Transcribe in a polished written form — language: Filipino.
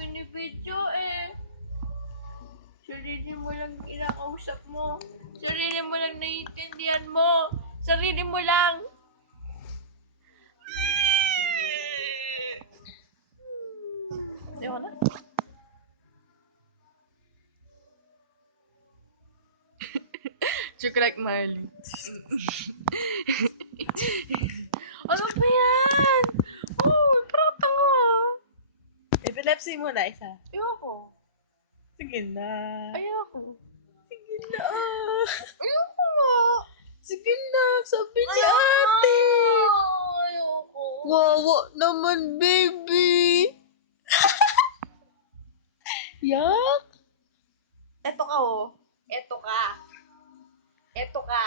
binibidyo eh. Sarili mo lang inakausap mo. Sarili mo lang naiintindihan mo. Sarili mo lang. Ayaw na. Joke like Marley. Ano ba yan? Oh, prata. Epilepsy mo na isa. Ayoko. Sige na. Ayoko. Sige na. Ayoko nga. Sige na. Sabi ni ate. Ayoko. Wawa naman, baby. Yak. Eto ka, oh. Eto ka. Eto ka.